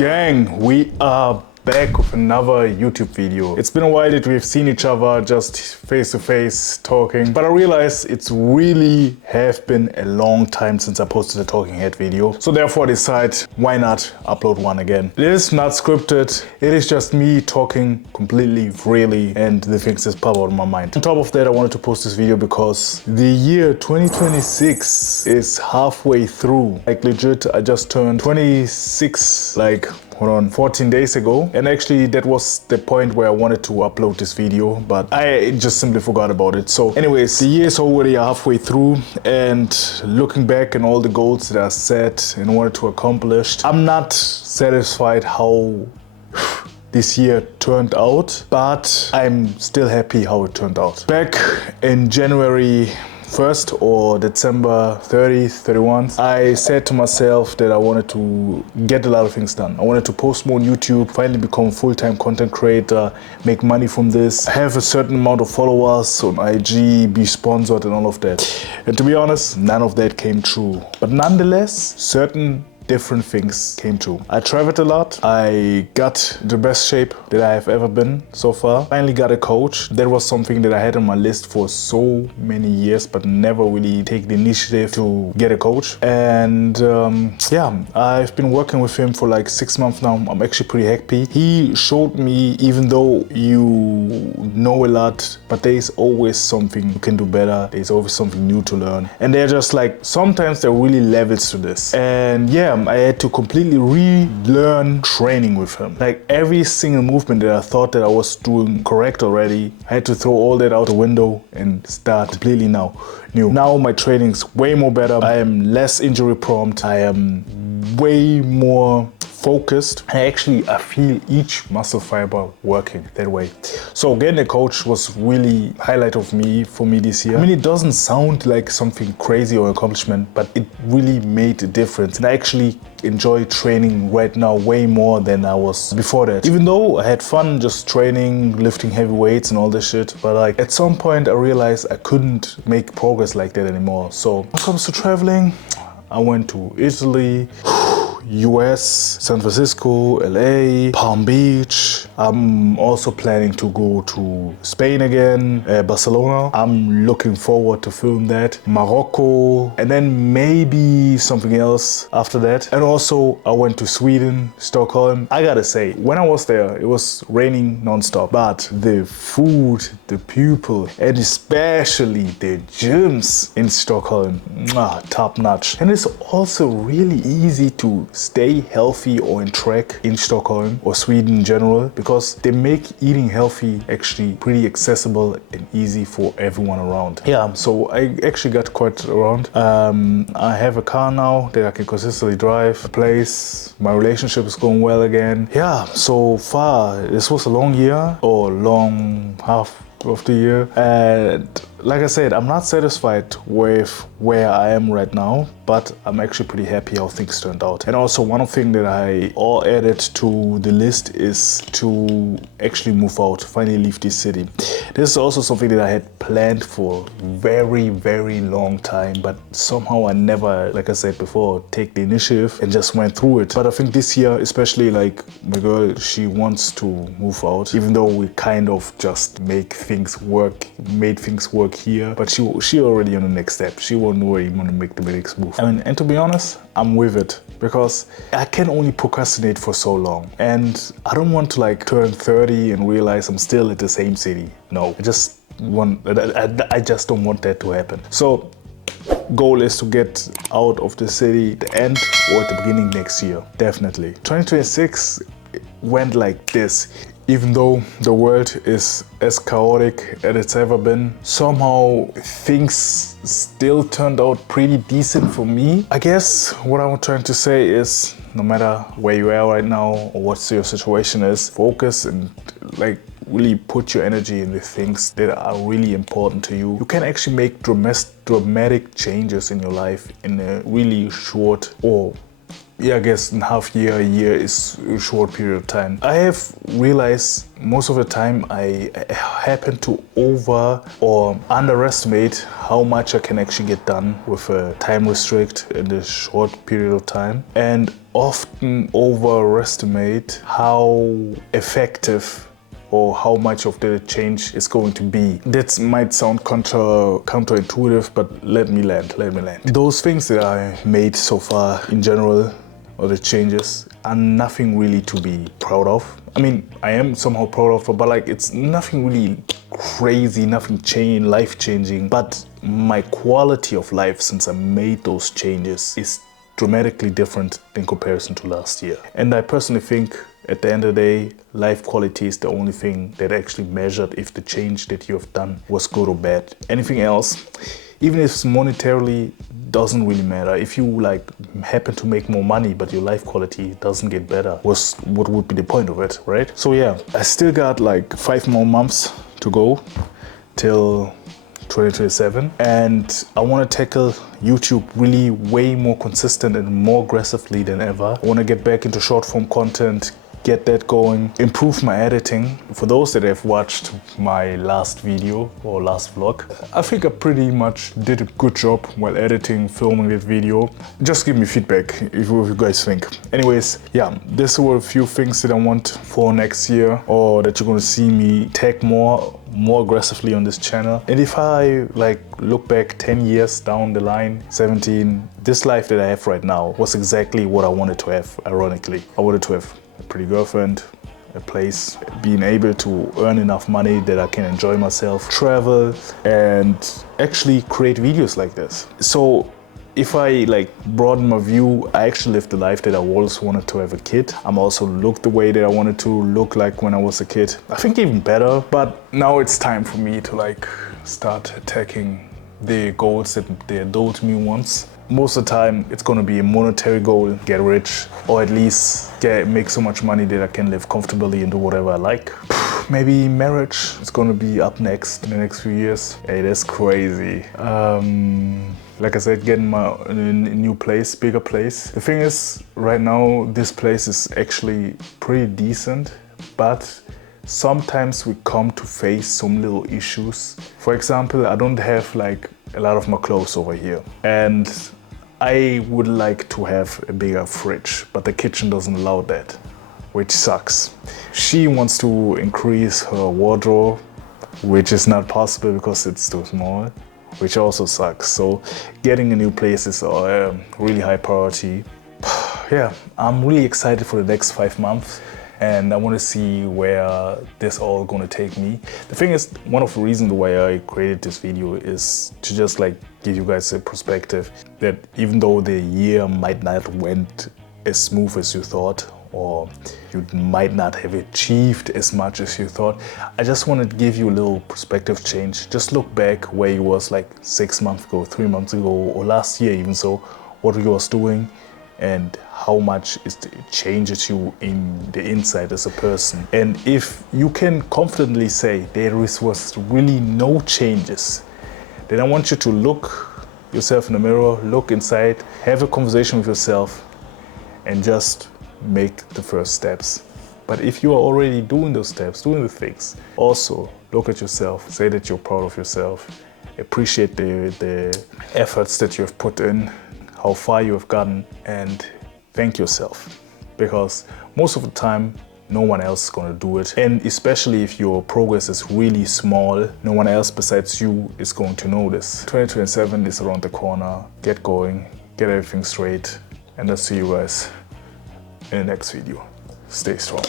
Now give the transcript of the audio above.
Gang, we are back with another YouTube video. It's been a while that we've seen each other just face to face talking, but I realized it's really have been a long time since I posted a talking head video. So therefore I decided, why not upload one again? It is not scripted, it is just me talking completely freely and the things that pop out of my mind. On top of that, I wanted to post this video because the year 2026 is halfway through. Like legit, I just turned 26 14 days ago, and actually that was the point where I wanted to upload this video, but I just simply forgot about it. So anyways, the year is already halfway through, and looking back and all the goals that I set and wanted to accomplish, I'm not satisfied how this year turned out, but I'm still happy how it turned out. Back in January 1st or December 30th, 31st, I said to myself that I wanted to get a lot of things done. I wanted to post more on YouTube, finally become a full-time content creator, make money from this, have a certain amount of followers on IG, be sponsored and all of that. And to be honest, none of that came true. But nonetheless, certain different things came true. I traveled a lot. I got the best shape that I have ever been so far. Finally got a coach. That was something that I had on my list for so many years, but never really take the initiative to get a coach. And yeah, I've been working with him for like 6 months now. I'm actually pretty happy. He showed me, even though you know a lot, but there's always something you can do better. There's always something new to learn. And they're just like, sometimes there are really levels to this. And yeah, I had to completely relearn training with him. Like every single movement that I thought that I was doing correct already, I had to throw all that out the window and start completely new. Now my training's way more better. I am less injury prone. I am way more focused. I feel each muscle fiber working that way. So getting a coach was really highlight of for me this year. I mean, it doesn't sound like something crazy or accomplishment, but it really made a difference. And I actually enjoy training right now way more than I was before that. Even though I had fun just training, lifting heavy weights and all this shit, but like at some point I realized I couldn't make progress like that anymore. So when it comes to traveling, I went to Italy, US, San Francisco, LA, Palm Beach. I'm also planning to go to Spain again, Barcelona. I'm looking forward to film that. Morocco, and then maybe something else after that. And also I went to Sweden, Stockholm. I gotta say, when I was there, it was raining non-stop, but the food, the people, and especially the gyms in Stockholm, top notch. And it's also really easy to stay healthy or in track in Stockholm or Sweden in general, because they make eating healthy actually pretty accessible and easy for everyone around. Yeah, so I actually got quite around. I have a car now that I can consistently drive a place. My relationship is going well again. Yeah, so far this was a long year, or long half of the year, and like I said, I'm not satisfied with where I am right now, but I'm actually pretty happy how things turned out. And also one thing that I added to the list is to actually move out, finally leave this city. This is also something that I had planned for very, very long time, but somehow I never, like I said before, take the initiative and just went through it. But I think this year, especially like my girl, she wants to move out, even though we kind of just made things work here, but she already on the next step. She won't really want to make the next move. I mean, and to be honest, I'm with it, because I can only procrastinate for so long, and I don't want to like turn 30 and realize I'm still at the same city. No, I just don't want that to happen. So goal is to get out of the city at the end or at the beginning next year, definitely. 2026 went like this. Even though the world is as chaotic as it's ever been, somehow things still turned out pretty decent for me. I guess what I'm trying to say is, no matter where you are right now or what your situation is, focus and like really put your energy in the things that are really important to you. You can actually make dramatic changes in your life in a really short or yeah, I guess in half year, a year is a short period of time. I have realized most of the time I happen to over or underestimate how much I can actually get done with a time restrict in a short period of time, and often overestimate how effective or how much of the change is going to be. That might sound counterintuitive, but let me land. Those things that I made so far in general, or the changes, are nothing really to be proud of. I mean, I am somehow proud of it, but like it's nothing really crazy, nothing life-changing. But my quality of life since I made those changes is dramatically different in comparison to last year. And I personally think at the end of the day, life quality is the only thing that actually measured if the change that you have done was good or bad. Anything else, even if it's monetarily, doesn't really matter. If you like happen to make more money but your life quality doesn't get better, what would be the point of it, right? So yeah, I still got like 5 more months to go till 2027, and I want to tackle YouTube really way more consistent and more aggressively than ever. I want to get back into short form content, get that going, improve my editing. For those that have watched my last video or last vlog, I think I pretty much did a good job while editing, filming that video. Just give me feedback if you guys think. Anyways, yeah, these were a few things that I want for next year, or that you're gonna see me tag more aggressively on this channel. And if I like look back 10 years down the line, 17, this life that I have right now was exactly what I wanted to have, ironically. I wanted to have a pretty girlfriend, a place, being able to earn enough money that I can enjoy myself, travel, and actually create videos like this. So if I like broaden my view, I actually lived the life that I always wanted to have a kid. I'm also looked the way that I wanted to look like when I was a kid. I think even better, but now it's time for me to like start attacking the goals that the adult me wants. Most of the time, it's gonna be a monetary goal, get rich, or at least make so much money that I can live comfortably and do whatever I like. Maybe marriage is gonna be up next in the next few years. Hey, that's crazy. Like I said, getting a new place, bigger place. The thing is, right now, this place is actually pretty decent, but sometimes we come to face some little issues. For example, I don't have like a lot of my clothes over here, and I would like to have a bigger fridge, but the kitchen doesn't allow that, which sucks. She wants to increase her wardrobe, which is not possible because it's too small, which also sucks. So getting a new place is a really high priority. Yeah, I'm really excited for the next 5 months, and I want to see where this all gonna take me. The thing is, one of the reasons why I created this video is to just like give you guys a perspective that even though the year might not went as smooth as you thought, or you might not have achieved as much as you thought, I just wanted to give you a little perspective change. Just look back where you was like 6 months ago, 3 months ago, or last year even so, what you was doing, and how much it changes you in the inside as a person. And if you can confidently say there was really no changes, then I want you to look yourself in the mirror, look inside, have a conversation with yourself, and just make the first steps. But if you are already doing those steps, doing the things, also look at yourself, say that you're proud of yourself, appreciate the efforts that you have put in, how far you have gotten, and thank yourself. Because most of the time, no one else is gonna do it. And especially if your progress is really small, no one else besides you is going to notice. 2027 is around the corner. Get going, get everything straight, and I'll see you guys in the next video. Stay strong.